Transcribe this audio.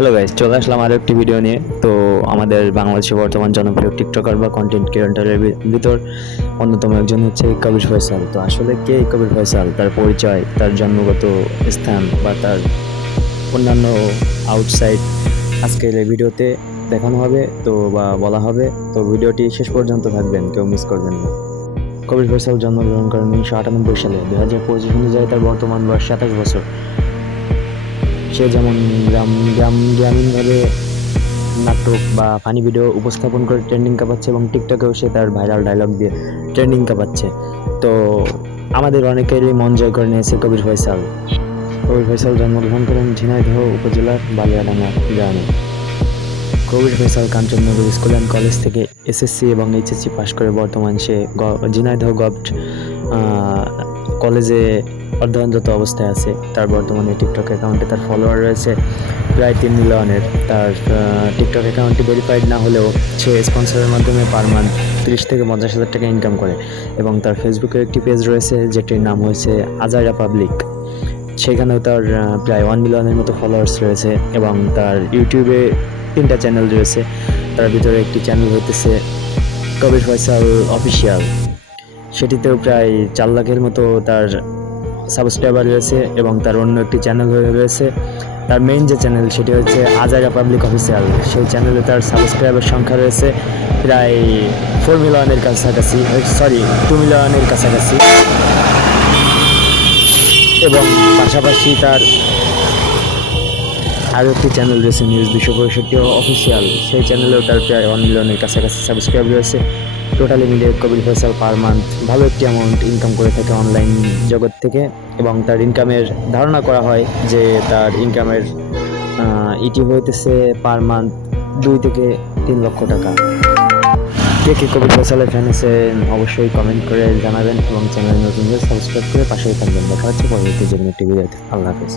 Hello guys, চলে আসলাম আরও একটি ভিডিও নিয়ে। তো আমাদের বাংলাদেশে বর্তমান জনপ্রিয় টিকটকার বা কন্টেন্ট ক্রিয়েটরের ভিতর অন্যতম একজন হচ্ছে কবির ফয়সাল। তো আসলে কে কবির ফয়সাল, তার পরিচয়, তার জন্মগত স্থান বা তার অন্যান্য আউটসাইড আজকের এই ভিডিওতে দেখানো হবে তো বা বলা হবে। তো ভিডিওটি শেষ পর্যন্ত থাকবেন, কেউ মিস করবেন না। কবির ফয়সাল জন্মগ্রহণ করেন 1998 সালে। 2025 অনুযায়ী তার বর্তমান বয়স 27 বছর। সে যেমন গ্রামীণভাবে নাটক বা ফানি ভিডিও উপস্থাপন করে ট্রেন্ডিং কাঁপাচ্ছে এবং টিকটকেও সে তার ভাইরাল ডায়লগ দিয়ে ট্রেন্ডিং কাঁপাচ্ছে। তো আমাদের অনেকেরই মন জয় করে নিয়েছে কবির ফয়সাল। কবির ফয়সাল জন্মগ্রহণ করেন ঝিনাইদহ উপজেলার বালিয়াডাঙ্গা গ্রামে। Kabir Faisal Kanchannagar school and college থেকে এসএসসি এবং এইচএসসি পাশ করে বর্তমান সে ঝিনাইদহ গভর্নমেন্ট কলেজে অধ্যয়নরত অবস্থায় আছে। তার বর্তমানে টিকটক অ্যাকাউন্টে তার ফলোয়ার রয়েছে প্রায় 3 মিলিয়নের। তার টিকটক অ্যাকাউন্টটি ভেরিফাইড না হলেও সে স্পন্সরের মাধ্যমে পার মান্থ 30 থেকে 50,000 টাকা ইনকাম করে এবং তার ফেসবুকে একটি পেজ রয়েছে যেটির নাম হয়েছে আজাইরা পাবলিক। সেখানেও তার প্রায় 1 মিলিয়নের মতো ফলোয়ার্স রয়েছে এবং তার ইউটিউবে 3টা চ্যানেল রয়েছে। তার ভিতরে একটি চ্যানেল হইতেছে কবির ফয়সাল অফিসিয়াল, সেটিতেও প্রায় 4 লাখের মতো তার সাবস্ক্রাইবার রয়েছে এবং তার অন্য একটি চ্যানেল রয়েছে। তার মেইন যে চ্যানেল সেটি হচ্ছে আজাইরা পাবলিক অফিসিয়াল। সেই চ্যানেলে তার সাবস্ক্রাইবার সংখ্যা রয়েছে প্রায় 4 মিলিয়নের কাছাকাছি, 2 মিলিয়নের কাছাকাছি। এবং পাশাপাশি তার আরও একটি চ্যানেল রয়েছে নিউজ 265 অফিসিয়াল। সেই চ্যানেলেও তার প্রায় 1 মিলিয়নের কাছাকাছি সাবস্ক্রাইব রয়েছে। টোটালি মিলিয়ে কবির ফয়সাল পার মান্থ ভালো একটি অ্যামাউন্ট ইনকাম করে থাকে অনলাইন জগৎ থেকে এবং তার ইনকামের ধারণা করা হয় যে তার ইনকামের ইটি হইতেছে পার মান্থ 2 থেকে 3 লক্ষ টাকা। কে কে কবির ফয়সালের ফ্যান আছেন অবশ্যই কমেন্ট করে জানাবেন এবং চ্যানেল নতুন সাবস্ক্রাইব করে পাশেই থাকবেন। দেখা হচ্ছে পরবর্তী যে কোনো একটি ভিডিওতে। আল্লাহ হাফেজ।